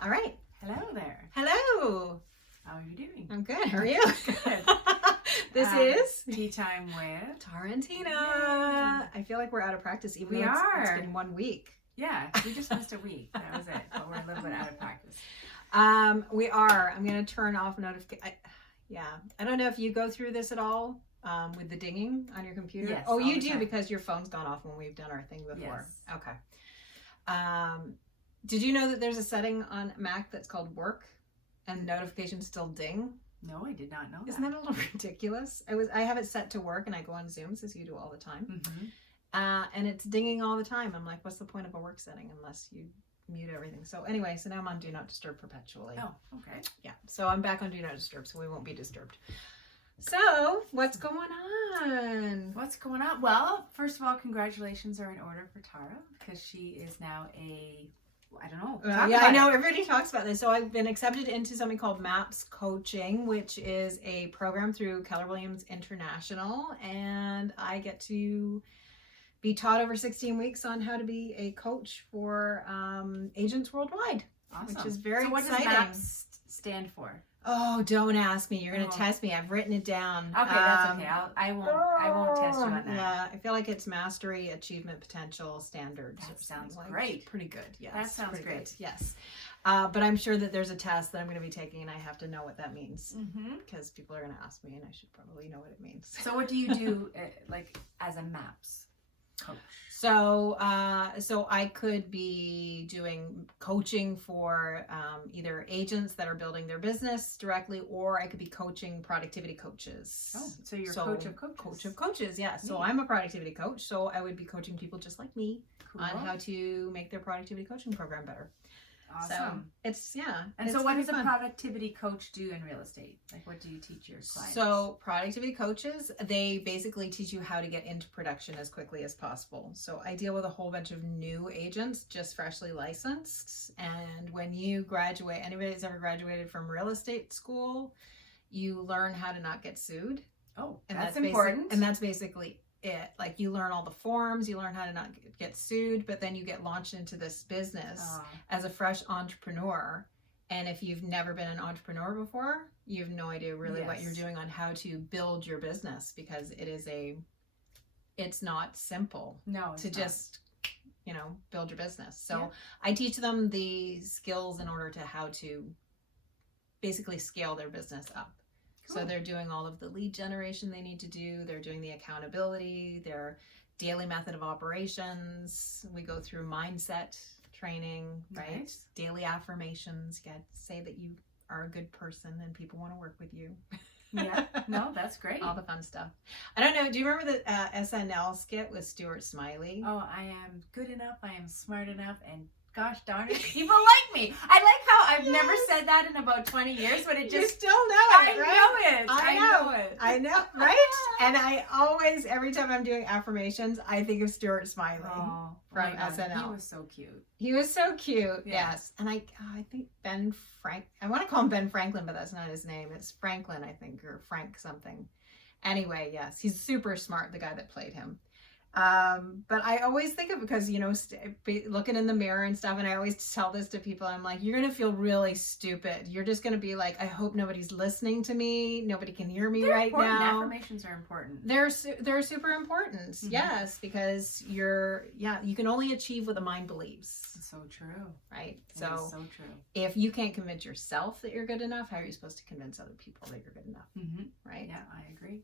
All right. Hello there. Hello. How are you doing? I'm good. How are you? Good. This is Tea Time with Tara and Tina. Yay. I feel like we're out of practice, even We though it's are. been 1 week. Yeah, we just missed a week. That was it. But we're a little bit out of practice. We are. I'm going to turn off notification. I don't know if you go through this at all with the dinging on your computer. Yes, Oh, all you the do time. because your phone's gone off when we've done our thing before. Yes. Okay. Did you know that there's a setting on Mac that's called work and notifications still ding? No, I did not know that. Isn't that a little ridiculous? I have it set to work and I go on Zooms as you do all the time. Mm-hmm. And it's dinging all the time. I'm like, what's the point of a work setting unless you mute everything? So anyway, so now I'm on Do Not Disturb perpetually. Oh, okay. Yeah, so I'm back on Do Not Disturb, so we won't be disturbed. So, what's going on? What's going on? Well, first of all, congratulations are in order for Tara because she is now I don't know. I know everybody talks about this. So I've been accepted into something called MAPS Coaching, which is a program through Keller Williams International, and I get to be taught over 16 weeks on how to be a coach for agents worldwide. Awesome. Which is very so what exciting. does MAPS stand for? Oh, don't ask me. You're going to test me. I've written it down. Okay, that's okay. I won't test you on that. Yeah, I feel like it's Mastery, Achievement, Potential, Standards. That sounds like. great. Pretty good. Yes. That sounds great. Good. Yes. But I'm sure that there's a test that I'm going to be taking and I have to know what that means because people are going to ask me and I should probably know what it means. So what do you do like as a MAPS coach? So I could be doing coaching for either agents that are building their business directly, or I could be coaching productivity coaches. Oh, so you're coach of coaches. Coach of coaches, yeah. So Neat. I'm a productivity coach, so I would be coaching people just like me Cool. on how to make their productivity coaching program better. Awesome. So it's And so what does a productivity coach do in real estate? Like what do you teach your clients? So productivity coaches, they basically teach you how to get into production as quickly as possible. So I deal with a whole bunch of new agents, just freshly licensed. And when you graduate, anybody that's ever graduated from real estate school, you learn how to not get sued. Oh, And that's important. And that's basically it. Like you learn all the forms, you learn how to not get sued, but then you get launched into this business as a fresh entrepreneur. And if you've never been an entrepreneur before, you have no idea really what you're doing on how to build your business, because it's not simple to just, build your business. So I teach them the skills in order to how to basically scale their business up. Cool. So they're doing all of the lead generation they need to do. They're doing the accountability, their daily method of operations. We go through mindset training, right? Nice. Daily affirmations. You got to say that you are a good person and people want to work with you. Yeah, no, that's great. All the fun stuff. I don't know. Do you remember the SNL skit with Stuart Smiley? Oh, I am good enough. I am smart enough. And gosh darn it, people like me. I like how I've never said that in about 20 years, but it just... You still know it, right? I know it. I know, right? And I always, every time I'm doing affirmations, I think of Stuart Smiley from SNL. He was so cute. He was so cute, yes. And I think I want to call him Ben Franklin, but that's not his name. It's Franklin, I think, or Frank something. Anyway, yes, he's super smart, the guy that played him. But I always think of, because, looking in the mirror and stuff, and I always tell this to people, I'm like, you're going to feel really stupid. You're just going to be like, I hope nobody's listening to me. Nobody can hear me right now. Affirmations are important. They're super important. Yes, because you can only achieve what the mind believes. It's so true. Right? It is so true. If you can't convince yourself that you're good enough, how are you supposed to convince other people that you're good enough? Right? Yeah, I agree.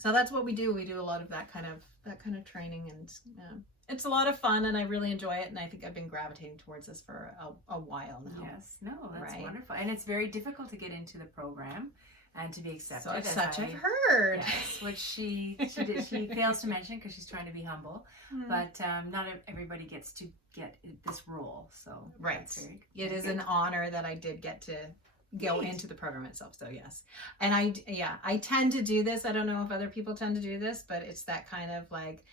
So that's what we do. We do a lot of that kind of training, and it's a lot of fun, and I really enjoy it. And I think I've been gravitating towards this for a while now. Yes, no, that's wonderful, and it's very difficult to get into the program and to be accepted. I've heard. Yes, which she fails to mention because she's trying to be humble, but not everybody gets to get this role. So it is an honor that I did get to go into the program itself. So yes. And I tend to do this. I don't know if other people tend to do this, but it's that kind of like,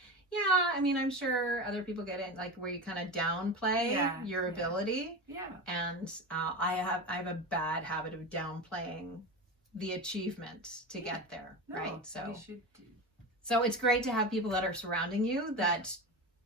I'm sure other people get it, like where you kind of downplay your ability. Yeah. And I have a bad habit of downplaying the achievement to get there. Right. So we should do. So it's great to have people that are surrounding you that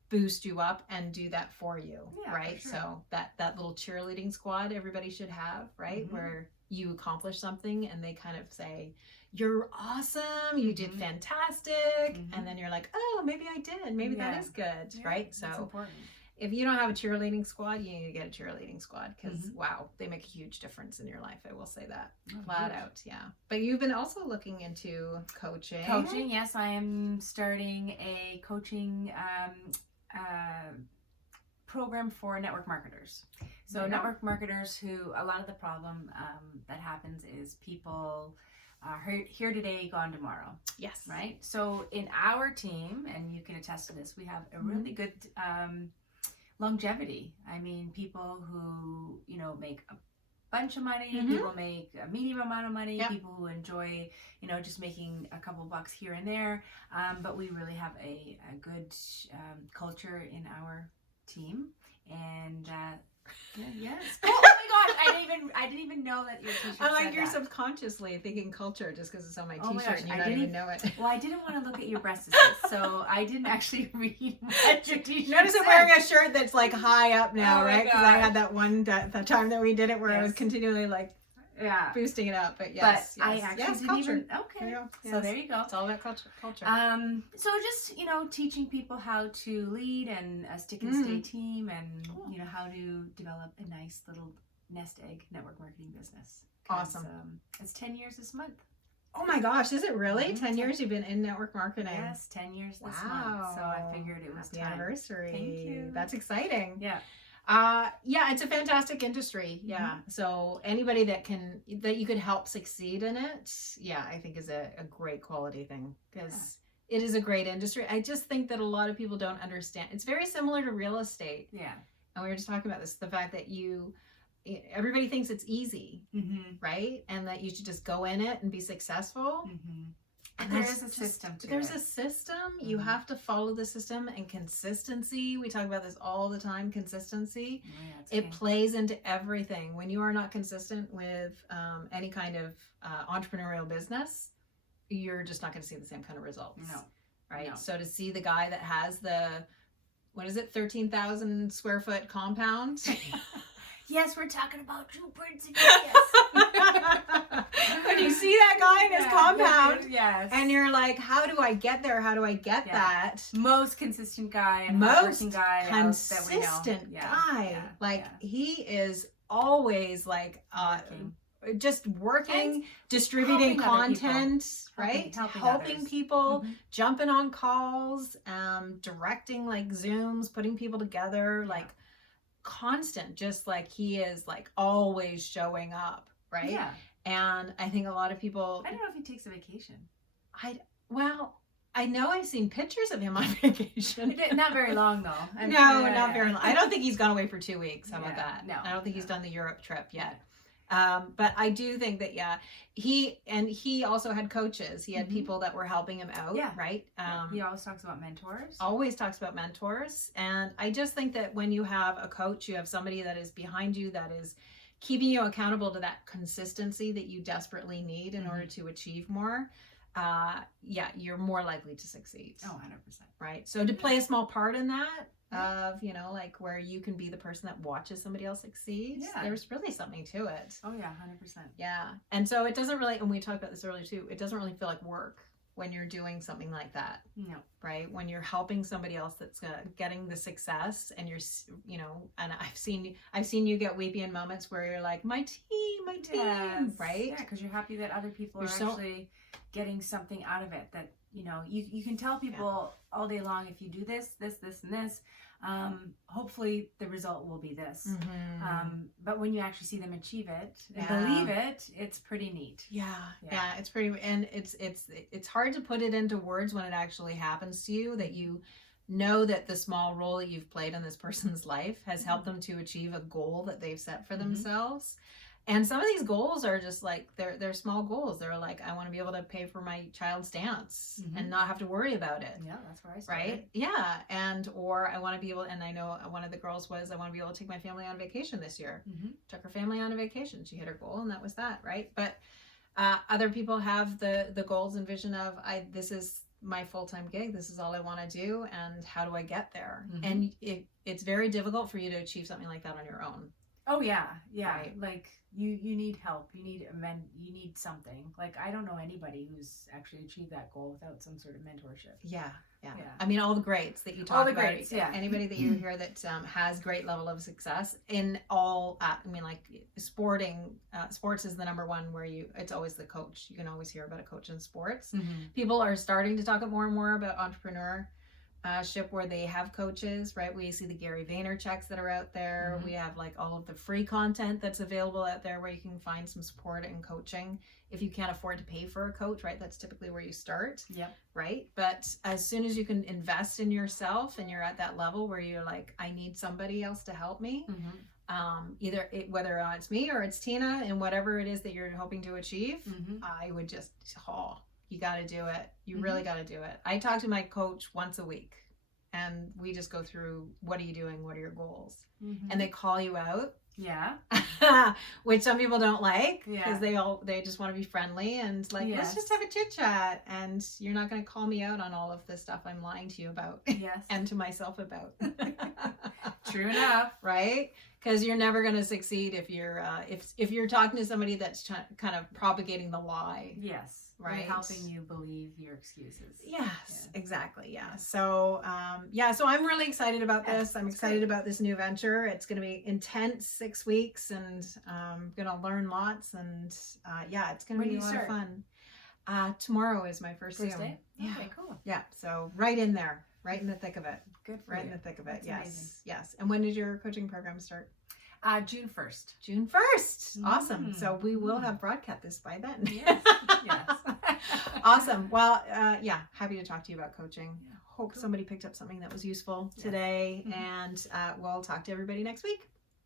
boost you up and do that for you, Yeah, right? for sure. So that little cheerleading squad everybody should have, right? Mhm. Where you accomplish something and they kind of say, you're awesome, you did fantastic, and then you're like, oh, maybe I did, maybe that is good, right? That's So important. if you don't have a cheerleading squad, you need to get a cheerleading squad, because wow, they make a huge difference in your life. I will say that flat out. Yeah. But you've been also looking into coaching. Coaching, yes, I am starting a coaching program for network marketers. So network marketers who, a lot of the problem that happens is people are here today, gone tomorrow. Yes. Right? So in our team, and you can attest to this, we have a really good longevity. I mean, people who, you know, make a bunch of money, people make a medium amount of money, people who enjoy, you know, just making a couple bucks here and there. But we really have a good culture in our team. And yes. Oh my gosh, I didn't even know that your t-shirt I'm like, said you're that. subconsciously thinking culture just because it's on my Oh my t-shirt gosh, and you I don't didn't even know it. Well, I didn't want to look at your breasts, so I didn't actually read what your t-shirt Notice said. I'm wearing a shirt that's like high up now, Oh my right? Because I gosh. had that one that time that we did it where I was Yes. continually like Yeah. boosting it up. But yes, But I actually didn't culture. even. Okay. So there you go. It's all about culture. So just, you know, teaching people how to lead and a stick and stay team, and you know, how to develop a nice little nest egg network marketing business. 'Cause, Awesome. It's 10 years this month. Oh my gosh, is it really? 10 years you've been in network marketing? Yes, 10 years this Wow. month. So I figured it was Happy time. anniversary. Thank you. That's exciting. Yeah. Yeah, it's a fantastic industry. Yeah. So anybody that you could help succeed in it, yeah, I think is a great quality thing, because it is a great industry. I just think that a lot of people don't understand. It's very similar to real estate. Yeah. And we were just talking about this, the fact that everybody thinks it's easy, right? And that you should just go in it and be successful. And There is a system to There's it. a system. You have to follow the system, and consistency. We talk about this all the time, consistency. Oh, yeah, it's It key. plays into everything. When you are not consistent with any kind of entrepreneurial business, you're just not going to see the same kind of results. No. Right? No. So to see the guy that has the, 13,000 square foot compound. Yes, we're talking about you, Prince. When you see that guy in his compound, yes, and you're like, how do I get there? How do I get that? Most consistent guy and Most hardworking guy consistent guy. He is always like working. just working, And distributing helping other content, right? Helping others. people, jumping on calls, directing like Zooms, putting people together, like constant, just like he is like always showing up, right? Yeah. And I think a lot of people, I don't know if he takes a vacation. I know I've seen pictures of him on vacation. Not very long though. Not very long. I don't think he's gone away for 2 weeks. How about Yeah, that? no, I don't think he's no. done the Europe trip yet. But I do think that, he also had coaches. He had people that were helping him out, right? He always talks about mentors. Always talks about mentors. And I just think that when you have a coach, you have somebody that is behind you, that is keeping you accountable to that consistency that you desperately need in order to achieve more. You're more likely to succeed. Oh, 100%. Right. So to play a small part in that, of, like where you can be the person that watches somebody else succeed, there's really something to it. Oh yeah, 100%. Yeah. And so it doesn't really, and we talked about this earlier too, it doesn't really feel like work when you're doing something like that. No. Right? When you're helping somebody else that's getting the success, and you're, and I've seen you get weepy in moments where you're like, my team, right? Yeah, because you're happy that other people You're are actually getting something out of it. That, you can tell people all day long, if you do this, and this, hopefully the result will be this. But when you actually see them achieve it and believe it, it's pretty neat. Yeah, it's pretty, and it's hard to put it into words when it actually happens to you, that you know that the small role that you've played in this person's life has helped them to achieve a goal that they've set for themselves. And some of these goals are just like, they're small goals. They're like, I want to be able to pay for my child's dance and not have to worry about it. Yeah, that's where I started. Right? Yeah. Or I want to be able, and I know one of the girls was, I want to be able to take my family on vacation this year. Took her family on a vacation. She hit her goal, and that was that, right? But other people have the goals and vision of, this is my full-time gig. This is all I want to do. And how do I get there? Mm-hmm. And it's very difficult for you to achieve something like that on your own. Oh yeah. Yeah. Right. Like you need help. You need something. Like, I don't know anybody who's actually achieved that goal without some sort of mentorship. Yeah. I mean, all the greats that you talk all the about. Greats, yeah. Anybody that you hear that has great level of success in all, I mean, like sports is the number one where it's always the coach. You can always hear about a coach in sports. Mm-hmm. People are starting to talk more and more about entrepreneurship where they have coaches, right? We see the Gary Vaynerchuk's that are out there. Mm-hmm. We have like all of the free content that's available out there where you can find some support and coaching. If you can't afford to pay for a coach, right? That's typically where you start. Yep. Right. But as soon as you can invest in yourself and you're at that level where you're like, I need somebody else to help me, mm-hmm. whether it's me or it's Tina and whatever it is that you're hoping to achieve, mm-hmm. I would just, you got to do it. You mm-hmm. really got to do it. I talk to my coach once a week and we just go through, what are you doing? What are your goals? Mm-hmm. And they call you out. Yeah. Which some people don't like because yeah. they just want to be friendly and like, yes. let's just have a chit chat. And you're not going to call me out on all of the stuff I'm lying to you about. Yes. And to myself about. True enough. Right? Because you're never going to succeed if you're talking to somebody that's kind of propagating the lie. Yes. Right. Or helping you believe your excuses. Yes, exactly. Yeah. So, so I'm really excited about this. I'm excited about this new venture. It's going to be intense 6 weeks and I'm going to learn lots and it's going to be a lot of fun. Tomorrow is my first Zoom. Day? Yeah. Okay, cool. Yeah. So right in there, right in the thick of it. Good for right you. in the thick of it. That's yes. amazing. Yes. And when did your coaching program start? June 1st. June 1st. Mm-hmm. Awesome. So we will have broadcast this by then. Yes. Yes. Awesome. Well, happy to talk to you about coaching. Yeah, Hope somebody picked up something that was useful today, and we'll talk to everybody next week.